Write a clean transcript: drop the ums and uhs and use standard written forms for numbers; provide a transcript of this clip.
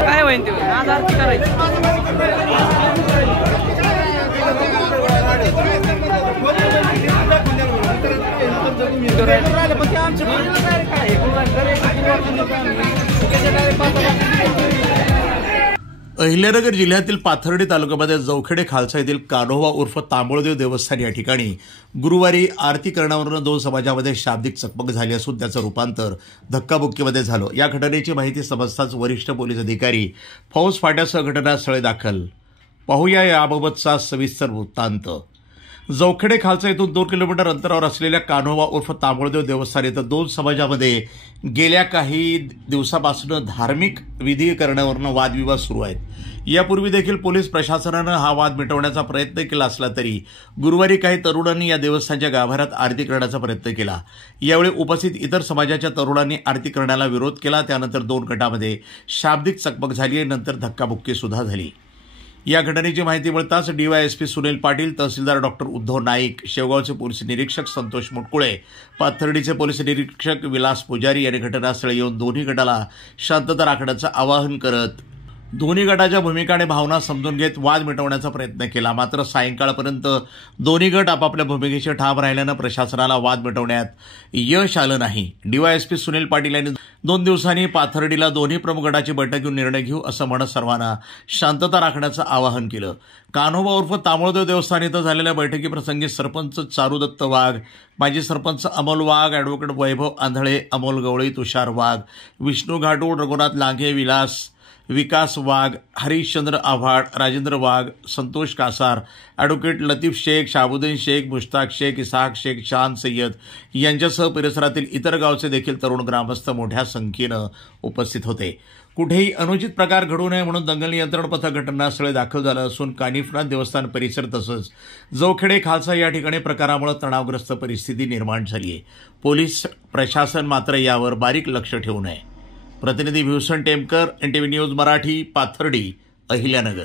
काय होईल ते आज आरती करायची अहिल्यानगर जिल्ह्यातील पाथर्डी तालुक्यामध्ये जवखेडे खालसा येथील कान्होबा उर्फ तांबोळदेव देवस्थान या ठिकाणी गुरुवारी आरती करण्यावरून दोन समाजामध्ये शाब्दिक चकमक झाली असून त्याचं रूपांतर धक्काबुक्कीमध्ये झालं। या घटनेची माहिती समजताच वरिष्ठ पोलीस अधिकारी फौज फाट्यासह घटनास्थळी दाखल। पाहूया याबाबतचा सविस्तर वृत्तांत। जवखेडे खालसा येथून 2 किलोमीटर अंतरावर असलेल्या कान्होबा उर्फ तांबोळदेव देवस्थान इथं दोन समाजामध्ये गेल्या काही दिवसापासून धार्मिक विधी करण्यावरून वादविवाद सुरू आहेत। यापूर्वी देखील पोलीस प्रशासनानं हा वाद मिटवण्याचा प्रयत्न केला असला तरी गुरुवारी काही तरुणांनी या देवस्थानच्या गाभाऱ्यात आरती करण्याचा प्रयत्न केला। यावेळी उपस्थित इतर समाजाच्या तरुणांनी आरती करण्याला विरोध केला। त्यानंतर दोन गटामध्ये शाब्दिक चकमक झाली, नंतर धक्काबुक्की सुद्धा झाली। या घटनेची माहिती मिळताच डीवायएसपी सुनील पाटील, तहसीलदार डॉक्टर उद्धव नाईक, शेवगावचे पोलीस निरीक्षक संतोष मुटकुळे, पाथर्डीचे पोलीस निरीक्षक विलास पुजारी यांनी घटनास्थळी येऊन दोन्ही गटाला शांतता राखण्याचं आवाहन करत दोन्ही गटाच्या भूमिका आणि भावना समजून घेत वाद मिटवण्याचा प्रयत्न केला। मात्र सायंकाळपर्यंत दोन्ही गट आपापल्या भूमिकेशी ठाम राहिल्यानं प्रशासनाला वाद मिटवण्यात यश आलं नाही। डीवायएसपी सुनील पाटील यांनी 2 दिवसांनी पाथर्डीला दोन्ही प्रमुख गटाची बैठक घेऊन निर्णय घेऊ असं म्हणत सर्वांना शांतता राखण्याचं आवाहन केलं। कान्होबा उर्फ तांबोळदेव देवस्थान इथं झालेल्या बैठकीप्रसंगी सरपंच चारुदत्त वाघ, माजी सरपंच अमोल वाघ, ॲडव्होकेट वैभव आंधळे, अमोल गवळी, तुषार वाघ, विष्णू घाटोड, रघुनाथ लांघे, विकास वाघ, हरिश्चंद्र आव्हाड, राजेंद्र वाघ, संतोष कासार, ॲडव्होकेट लतीफ शेख, शाबुद्दीन शेख, मुश्ताक शेख, इसाक शेख, शान सय्यद यांच्यासह परिसरातील इतर गावचे देखील तरुण ग्रामस्थ मोठ्या संख्येनं उपस्थित होते। कुठेही अनुचित प्रकार घडू नये म्हणून दंगल नियंत्रण पथक घटनास्थळी दाखल झालं असून कानिफनाथ देवस्थान परिसर तसंच जवखेडे खालसा या ठिकाणी प्रकारामुळे तणावग्रस्त परिस्थिती निर्माण झाली आहे। पोलीस प्रशासन मात्र यावर बारीक लक्ष ठेवून आहे। प्रतिनिधी भीवसन टेमकर, NTV न्यूज मराठी, पाथर्डी, अहिल्यानगर।